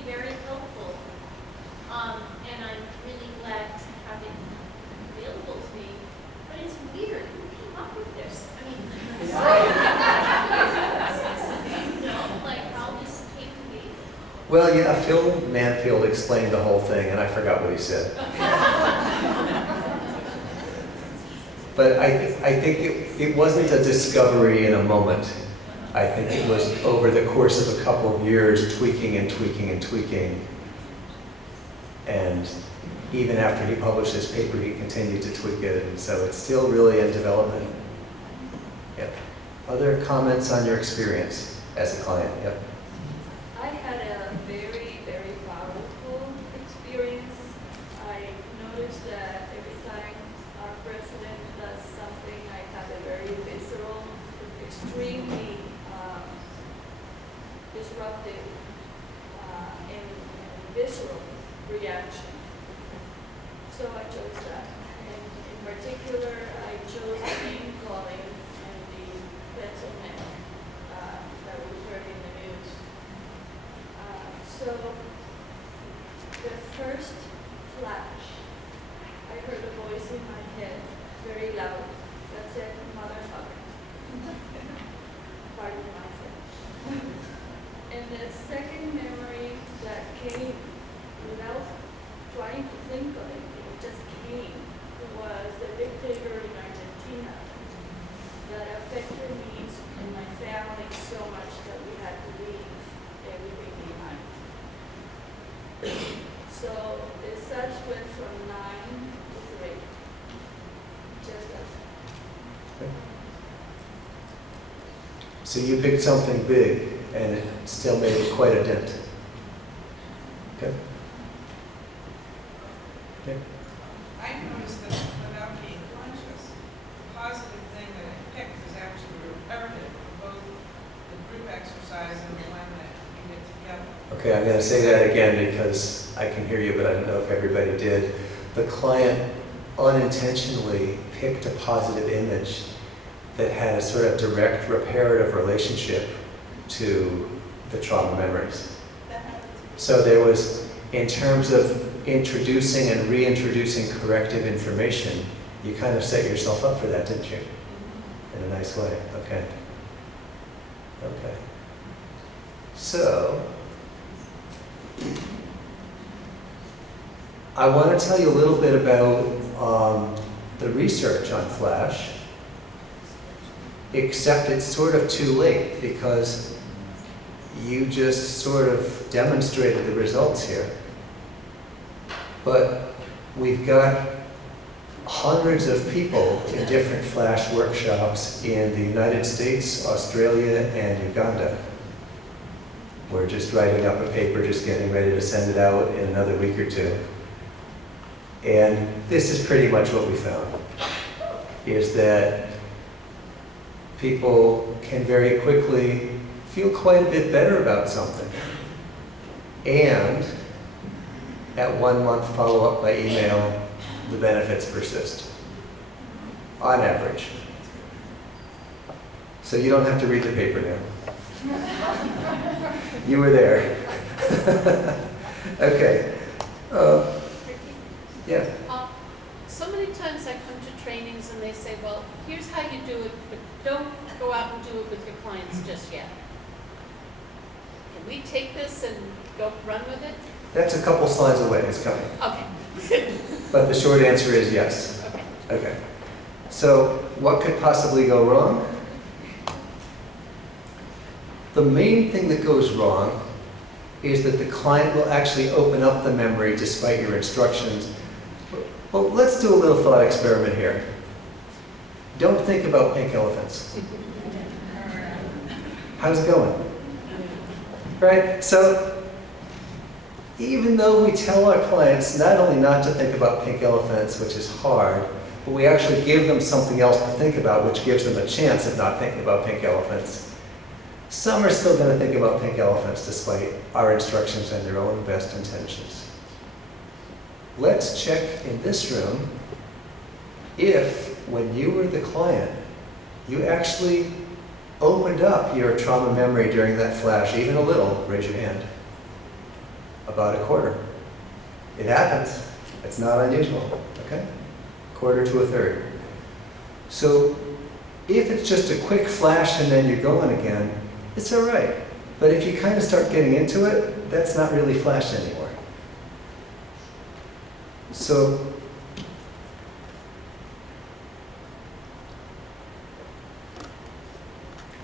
really very helpful. And I'm really glad to have it available to me. But it's weird. Who came up with this? I mean, you know, like how this came to be. Well, yeah, Phil Manfield explained the whole thing, and I forgot what he said. But I think it wasn't a discovery in a moment. I think it was over the course of a couple of years, tweaking and tweaking and tweaking. And even after he published this paper, he continued to tweak it, and so it's still really in development. Yep. Other comments on your experience as a client? Yep. I had a very, very powerful experience. I noticed that every time our president does something, I have a very visceral, extremely disruptive and visceral reaction. So I chose that. And in particular, I chose the name calling and the pencil neck that we heard in the news. So the first flash, I heard a voice in my head, very loud, that said, "Motherfucker." Pardon my French. And the second memory that came without trying to think of it, it just came, was the dictator in Argentina that affected me and my family so much that we had to leave everything behind. So the such went from 9 to 3. Just as. So you picked something big, and it still made quite a dent. Okay. Okay. I noticed that without being conscious, the positive thing that I picked is actually repetitive for both the group exercise and the one that we did together. Okay, I'm going to say that again because I can hear you, but I don't know if everybody did. The client unintentionally picked a positive image that had a sort of direct reparative relationship to the trauma memories. So there was, in terms of introducing and reintroducing corrective information, you kind of set yourself up for that, didn't you? In a nice way. Okay. Okay. So, I want to tell you a little bit about the research on Flash, except it's sort of too late because you just sort of demonstrated the results here. But we've got hundreds of people in different Flash workshops in the United States, Australia, and Uganda. We're just writing up a paper, just getting ready to send it out in another week or two. And this is pretty much what we found, is that people can very quickly feel quite a bit better about something. And at 1 month follow-up by email, the benefits persist, on average. So you don't have to read the paper now. You were there. Okay. Yeah. So many times I come to trainings and they say, well, here's how you do it, but don't go out and do it with your clients just yet. Can we take this and go run with it? That's a couple slides away, it's coming. Okay. But the short answer is yes. Okay. Okay. So what could possibly go wrong? The main thing that goes wrong is that the client will actually open up the memory despite your instructions. Well, let's do a little thought experiment here. Don't think about pink elephants. How's it going? Right? So, even though we tell our clients not only not to think about pink elephants, which is hard, but we actually give them something else to think about, which gives them a chance of not thinking about pink elephants, some are still going to think about pink elephants despite our instructions and their own best intentions. Let's check in this room if, when you were the client, you actually opened up your trauma memory during that flash, even a little. Raise your hand. about a quarter. It happens. It's not unusual, okay? Quarter to a third. So if it's just a quick flash and then you're going again, it's all right. But if you kind of start getting into it, that's not really flash anymore. So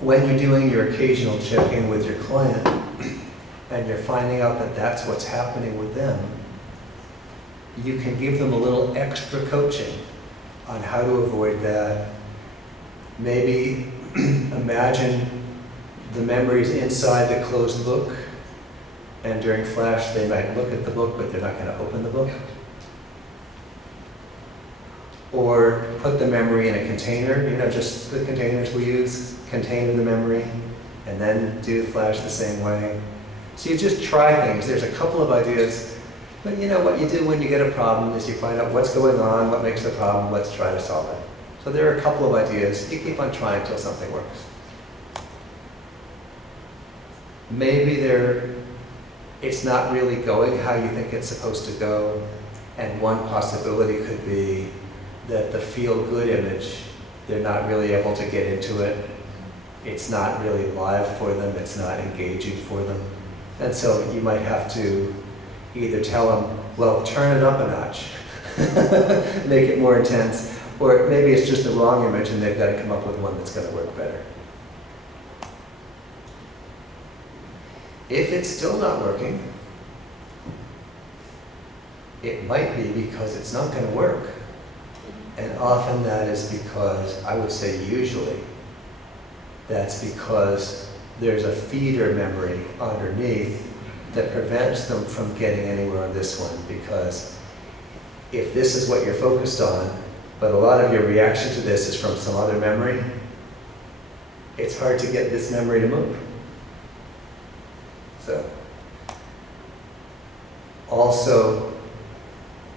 when you're doing your occasional check-in with your client and you're finding out that that's what's happening with them, you can give them a little extra coaching on how to avoid that. Maybe imagine the memories inside the closed book, and during flash they might look at the book but they're not going to open the book. Or put the memory in a container, you know, just the containers we use, contain the memory, and then do the flash the same way. So you just try things. There's a couple of ideas, but you know what you do when you get a problem is you find out what's going on, what makes the problem, let's try to solve it. So there are a couple of ideas. You keep on trying until something works. Maybe it's not really going how you think it's supposed to go, and one possibility could be that the feel-good image, they're not really able to get into it. It's not really live for them, it's not engaging for them. And so you might have to either tell them, well, turn it up a notch, make it more intense, or maybe it's just the wrong image and they've got to come up with one that's going to work better. If it's still not working, it might be because it's not going to work. And often that is because, I would say usually, that's because there's a feeder memory underneath that prevents them from getting anywhere on this one. Because if this is what you're focused on, but a lot of your reaction to this is from some other memory, it's hard to get this memory to move. So, also,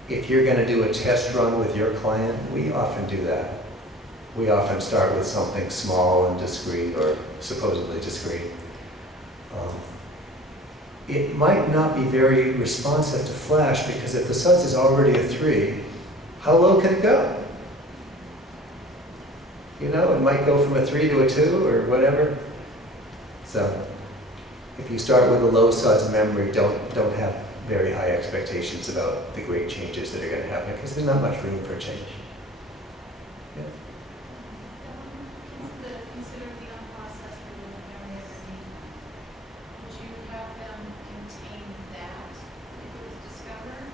if you're going to do a test run with your client, we often do that. We often start with something small and discrete, or supposedly discrete. It might not be very responsive to flash, because if the SUDS is already a 3, how low can it go? You know, it might go from a 3 to a 2 or whatever. So if you start with a low SUDS memory, don't have very high expectations about the great changes that are going to happen, because there's not much room for change. Yeah. Consider the unprocessed memory underneath. Would you have them contain that if it was discovered?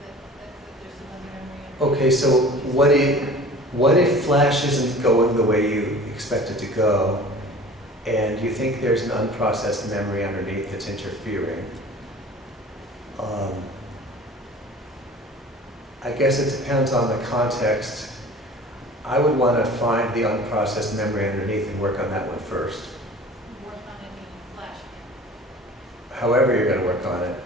That there's another memory? Okay, so what if flash isn't going the way you expect it to go, and you think there's an unprocessed memory underneath that's interfering? I guess it depends on the context. I would want to find the unprocessed memory underneath and work on that one first. Work on it in flash memory. However you're going to work on it.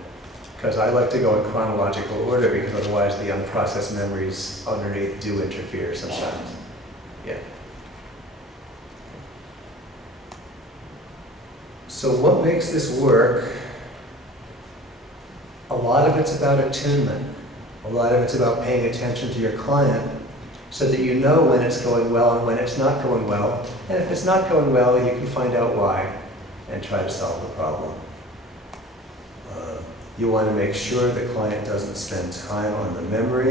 Because I like to go in chronological order, because otherwise the unprocessed memories underneath do interfere sometimes. Yeah. So what makes this work? A lot of it's about attunement. A lot of it's about paying attention to your client so that you know when it's going well and when it's not going well. And if it's not going well, you can find out why and try to solve the problem. You want to make sure the client doesn't spend time on the memory.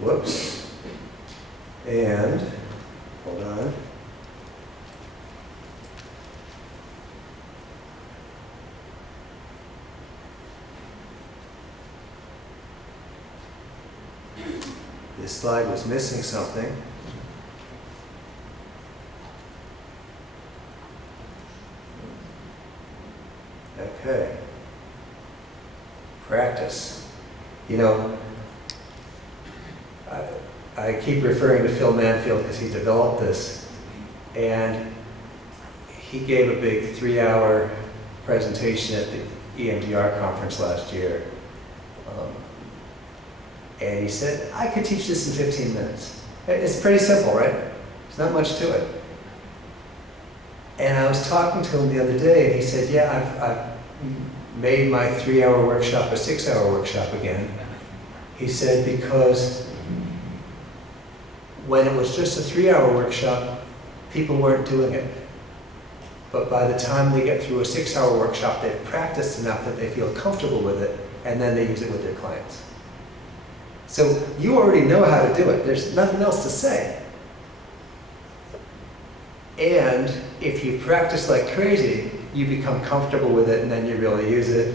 Whoops. And, hold on. This slide was missing something. Okay. Practice. You know, I keep referring to Phil Manfield because he developed this, and he gave a big 3-hour presentation at the EMDR conference last year. And he said, I could teach this in 15 minutes. It's pretty simple, right? There's not much to it. And I was talking to him the other day, and he said, yeah, made my 3-hour workshop a 6-hour workshop again. He said because when it was just a 3-hour workshop, people weren't doing it. But by the time they get through a 6-hour workshop, they've practiced enough that they feel comfortable with it, and then they use it with their clients. So you already know how to do it. There's nothing else to say. And if you practice like crazy, you become comfortable with it, and then you really use it.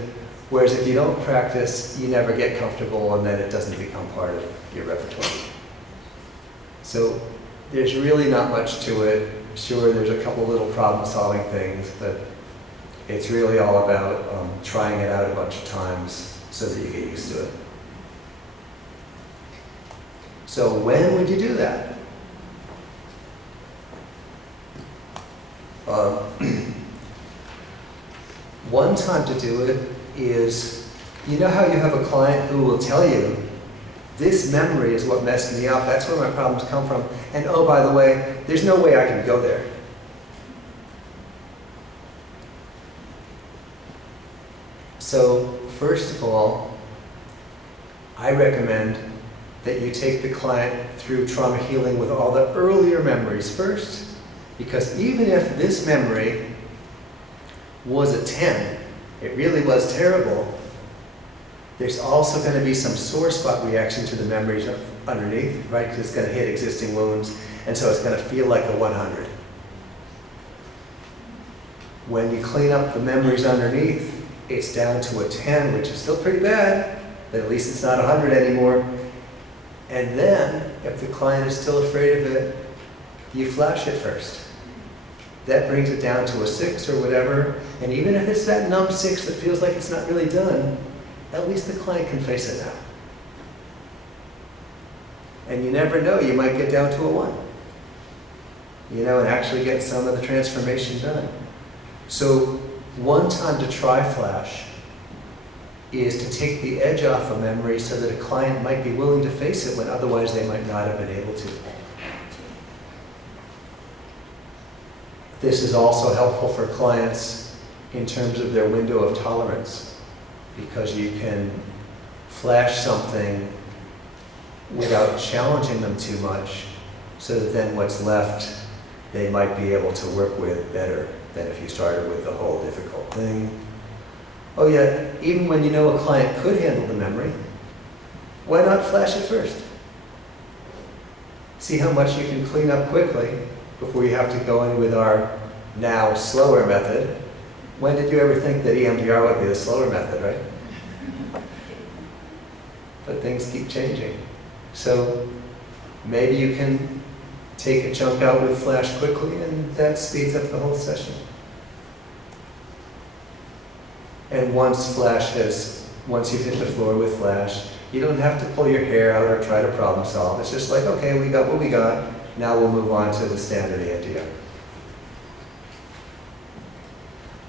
Whereas if you don't practice, you never get comfortable, and then it doesn't become part of your repertoire. So there's really not much to it. Sure, there's a couple little problem-solving things, but it's really all about trying it out a bunch of times so that you get used to it. So when would you do that? One time to do it is, you know how you have a client who will tell you, this memory is what messed me up, that's where my problems come from, and oh, by the way, there's no way I can go there. So, first of all, I recommend that you take the client through trauma healing with all the earlier memories first, because even if this memory was a 10, it really was terrible, there's also going to be some sore spot reaction to the memories underneath, right? Because it's going to hit existing wounds, and so it's going to feel like a 100. When you clean up the memories underneath, it's down to a 10, which is still pretty bad, but at least it's not 100 anymore. And then, if the client is still afraid of it, you flash it first. That brings it down to a 6 or whatever, and even if it's that numb 6 that feels like it's not really done, at least the client can face it now. And you never know, you might get down to a 1. You know, and actually get some of the transformation done. So one time to try flash is to take the edge off a memory so that a client might be willing to face it when otherwise they might not have been able to. This is also helpful for clients in terms of their window of tolerance, because you can flash something without challenging them too much, so that then what's left they might be able to work with better than if you started with the whole difficult thing. Oh yeah, even when you know a client could handle the memory, why not flash it first? See how much you can clean up quickly before you have to go in with our now slower method. When did you ever think that EMDR would be the slower method, right? But things keep changing. So maybe you can take a chunk out with flash quickly, and that speeds up the whole session. And once you've hit the floor with flash, you don't have to pull your hair out or try to problem solve. It's just like, okay, we got what we got, now we'll move on to the standard EMDR.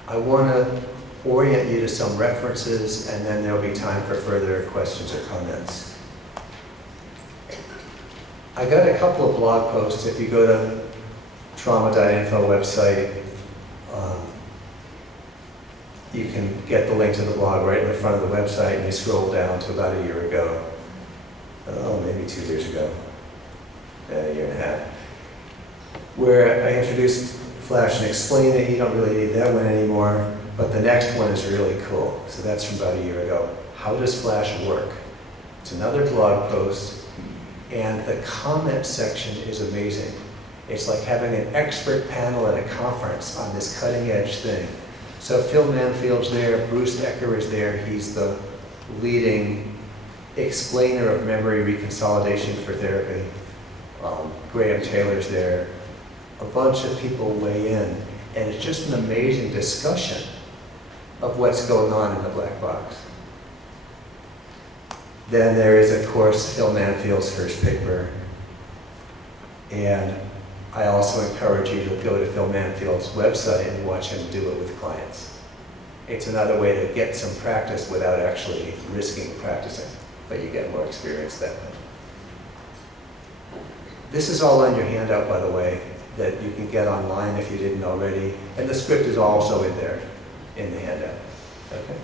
I want to orient you to some references, and then there'll be time for further questions or comments. I got a couple of blog posts. If you go to trauma.info website, you can get the link to the blog right in the front of the website, and you scroll down to about a year ago. Oh, maybe 2 years ago, a year and a half, where I introduced Flash and explained that you don't really need that one anymore, but the next one is really cool. So that's from about a year ago. How does Flash work? It's another blog post, and the comment section is amazing. It's like having an expert panel at a conference on this cutting edge thing. So Phil Manfield's there, Bruce Ecker is there, he's the leading explainer of memory reconsolidation for therapy. Graham Taylor's there. A bunch of people weigh in, and it's just an amazing discussion of what's going on in the black box. Then there is, of course, Phil Manfield's first paper, and I also encourage you to go to Phil Manfield's website and watch him do it with clients. It's another way to get some practice without actually risking practicing, but you get more experience that way. This is all on your handout, by the way, that you can get online if you didn't already, and the script is also in there, in the handout. Okay.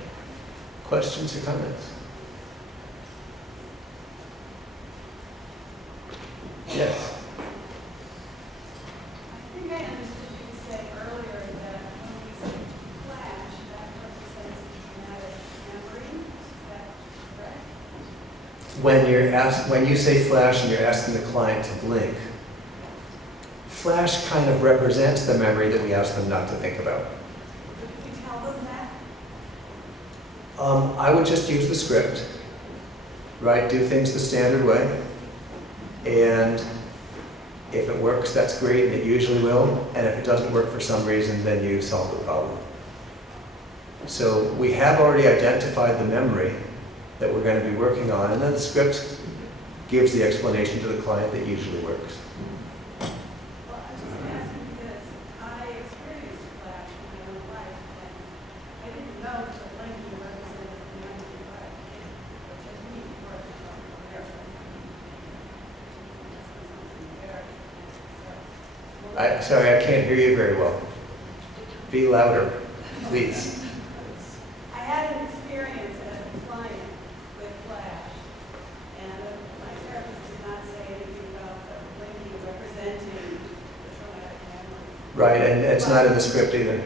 Questions or comments? Yes. I think I understood you to say earlier that when we say flash, that represents traumatic memory. Is that correct? When you say flash and you're asking the client to blink, flash kind of represents the memory that we ask them not to think about. Could we tell them that? I would just use the script, right? Do things the standard way. And if it works, that's great, and it usually will. And if it doesn't work for some reason, then you solve the problem. So we have already identified the memory that we're going to be working on, and then the script gives the explanation to the client that usually works. Well, I'm just asking because I experienced flash in my own life, and I didn't know that blinking represented the memory, but to me, it worked from there. Sorry, I can't hear you very well. Be louder, please. I had an experience as a client with flash, and my therapist did not say anything about the blinking representing the traumatic memory. Right, and it's not in the script either.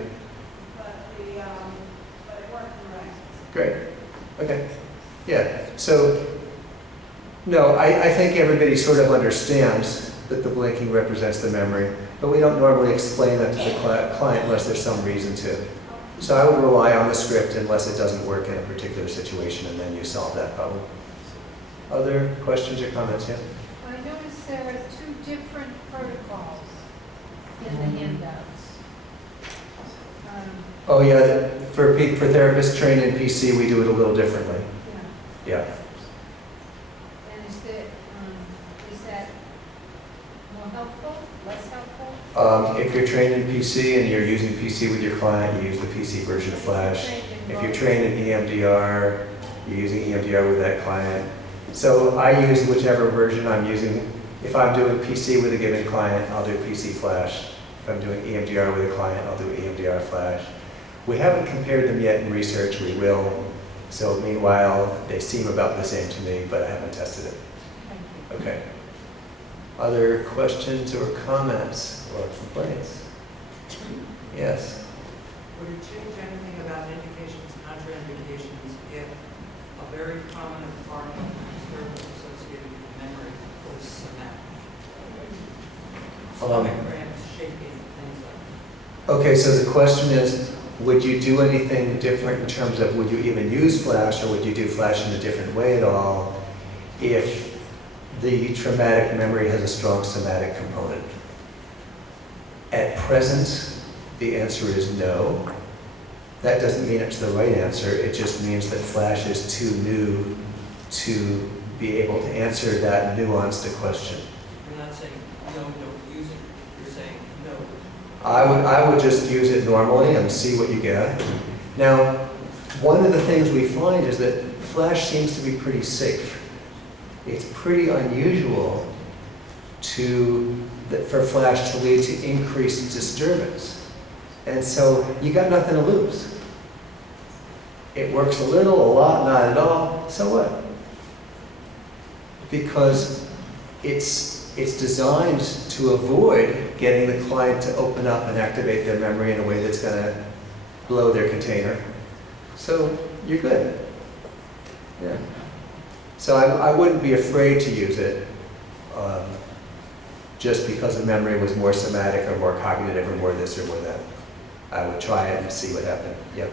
But it worked miraculously. Great. Okay. Yeah. So, no, I think everybody sort of understands that the blinking represents the memory, but we don't normally explain that to the client unless there's some reason to. So I would rely on the script unless it doesn't work in a particular situation, and then you solve that problem. Other questions or comments? Yeah? I noticed there are two different protocols in the handouts. Oh yeah, for therapists trained in PC, we do it a little differently. Yeah. Yeah. And is that more helpful, less helpful? If you're trained in PC and you're using PC with your client, you use the PC version of Flash. If you're trained in EMDR, you're using EMDR with that client. So I use whichever version I'm using. If I'm doing PC with a given client, I'll do PC Flash. If I'm doing EMDR with a client, I'll do EMDR Flash. We haven't compared them yet in research, we will. So meanwhile, they seem about the same to me, but I haven't tested it. Okay. Other questions or comments or complaints? Yes. Would it change anything about indications, contraindications, if a very prominent part of disturbance associated with memory was somatic? Stomach cramps, shaking, things like that. Okay, so the question is, would you do anything different in terms of, would you even use Flash, or would you do Flash in a different way at all if the traumatic memory has a strong somatic component? At present, the answer is no. That doesn't mean it's the right answer. It just means that Flash is too new to be able to answer that nuanced question. You're not saying, no, don't use it. You're saying, no. I would just use it normally and see what you get. Now, one of the things we find is that Flash seems to be pretty safe. It's pretty unusual for Flash to lead to increased disturbance. And so you got nothing to lose. It works a little, a lot, not at all, so what? Because it's designed to avoid getting the client to open up and activate their memory in a way that's going to blow their container. So you're good. Yeah. So I wouldn't be afraid to use it just because the memory was more somatic or more cognitive or more this or more that. I would try it and see what happened. Yep.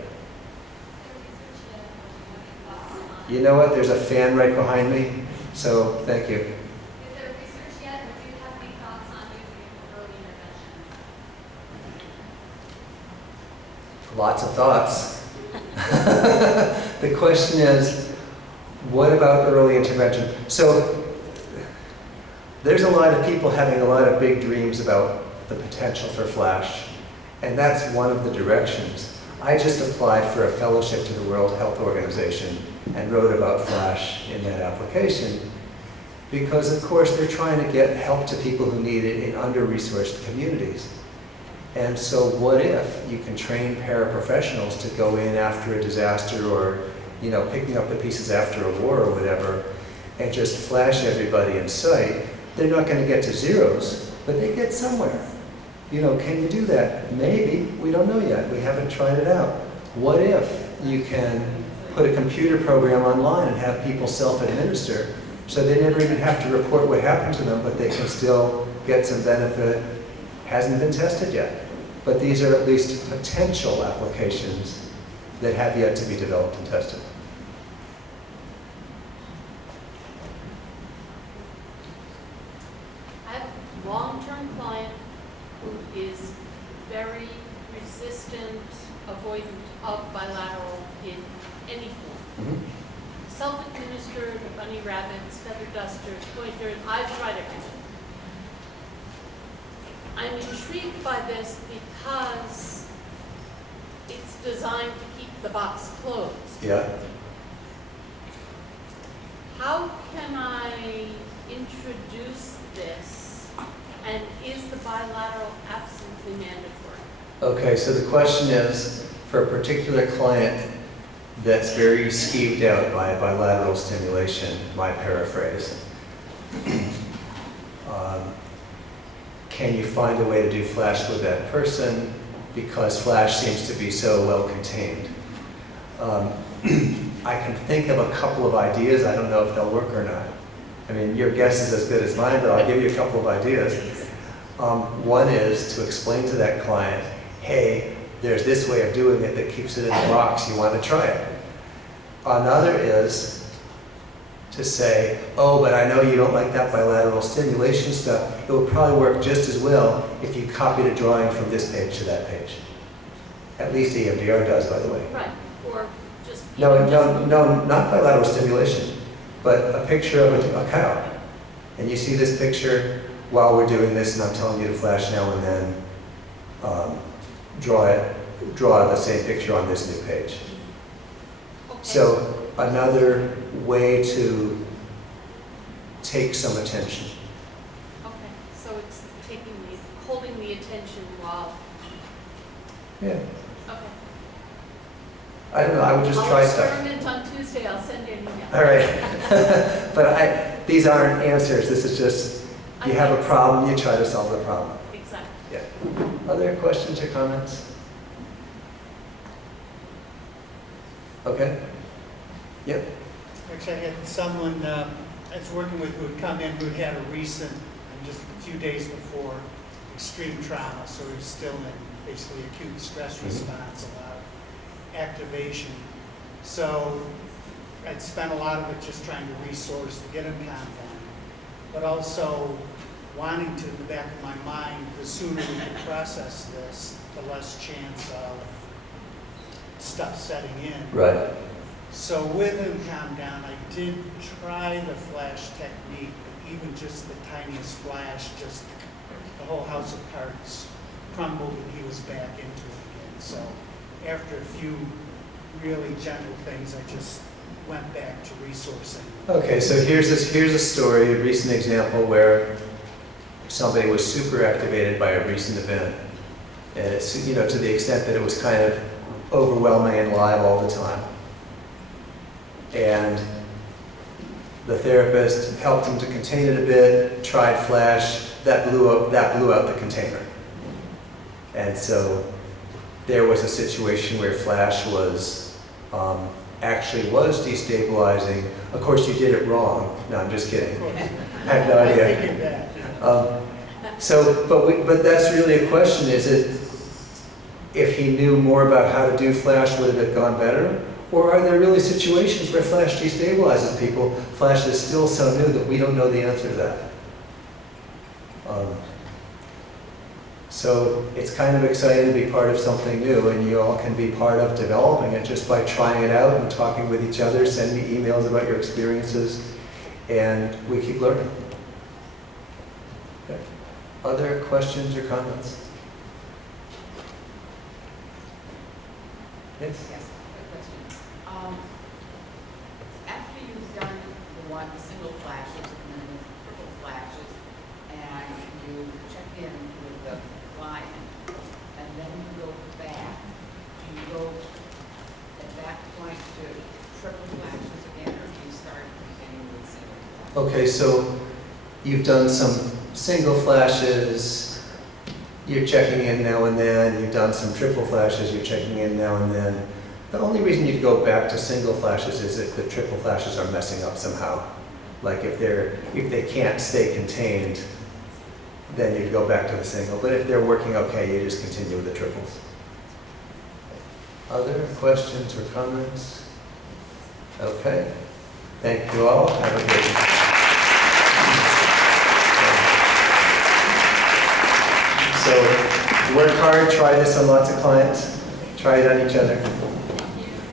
You know what? There's a fan right behind me, so thank you. Is there research yet, or do you have any thoughts on using it for early intervention? Lots of thoughts. The question is, what about early intervention? So there's a lot of people having a lot of big dreams about the potential for Flash, and that's one of the directions. I just applied for a fellowship to the World Health Organization and wrote about Flash in that application because, of course, they're trying to get help to people who need it in under-resourced communities. And so what if you can train paraprofessionals to go in after a disaster or, you know, picking up the pieces after a war or whatever, and just flash everybody in sight? They're not going to get to zeros, but they get somewhere. You know, can you do that? Maybe. We don't know yet. We haven't tried it out. What if you can put a computer program online and have people self-administer so they never even have to report what happened to them, but they can still get some benefit? Hasn't been tested yet, but these are at least potential applications that have yet to be developed and tested. I have a long-term client who is very resistant, avoidant of bilateral in any form. Mhm. Self-administered, bunny rabbits, feather dusters, pointers, I've tried everything. I'm intrigued by this because it's designed to keep the box closed. Yeah. How can I introduce this, and is the bilateral absolutely mandatory? Okay, so the question is, for a particular client that's very skeeved out by bilateral stimulation, my paraphrase, can you find a way to do flash with that person because flash seems to be so well contained? I can think of a couple of ideas. I don't know if they'll work or not. I mean, your guess is as good as mine, but I'll give you a couple of ideas. One is to explain to that client, hey, there's this way of doing it that keeps it in the box. You want to try it. Another is to say, oh, but I know you don't like that bilateral stimulation stuff. It would probably work just as well if you copied a drawing from this page to that page. At least EMDR does, by the way. Right, or just... No, not bilateral stimulation, but a picture of a cow. And you see this picture while we're doing this, and I'm telling you to flash now and then, draw the same picture on this new page. Okay. So another way to take some attention. Okay, so it's holding the attention while... Yeah. Okay. I don't know, I would just try stuff. I'll experiment on Tuesday, I'll send you an email. All right. But these aren't answers, this is just, you have a problem, you try to solve the problem. Exactly. Yeah. Other questions or comments? Okay. Yep. Actually, I had someone I was working with who had come in who had a recent, just a few days before, extreme trauma. So he was still in basically acute stress response, a lot of activation. So I'd spent a lot of it just trying to resource to get him calmed down, but also wanting to, in the back of my mind, the sooner we can process this, the less chance of stuff setting in. Right. So with him calmed down, I did try the flash technique, but even just the tiniest flash, just the whole house of cards crumbled and he was back into it again. So after a few really gentle things, I just went back to resourcing. Okay, so here's a story, a recent example where somebody was super activated by a recent event. And it's, you know, to the extent that it was kind of overwhelming and live all the time. And the therapist helped him to contain it a bit, tried flash, that blew out the container. And so there was a situation where flash was actually was destabilizing. Of course, you did it wrong. No, I'm just kidding. I had no idea. I figured that. But that's really a question. Is it, if he knew more about how to do flash, would it have gone better? Or are there really situations where flash destabilizes people? Flash is still so new that we don't know the answer to that. So it's kind of exciting to be part of something new, and you all can be part of developing it just by trying it out and talking with each other. Send me emails about your experiences, and we keep learning. Okay. Other questions or comments? Yes? Yes, good question. After you've done the single flashes and then the triple flashes, and you check in with the client, and then you go back, do you go at that point to triple flashes again, or do you start beginning with single flash? Okay, so you've done some single flashes, you're checking in now and then, you've done some triple flashes, you're checking in now and then. The only reason you'd go back to single flashes is if the triple flashes are messing up somehow. Like if they can't stay contained, then you'd go back to the single. But if they're working okay, you just continue with the triples. Other questions or comments? Okay. Thank you all. Have a good So work hard, try this on lots of clients, try it on each other.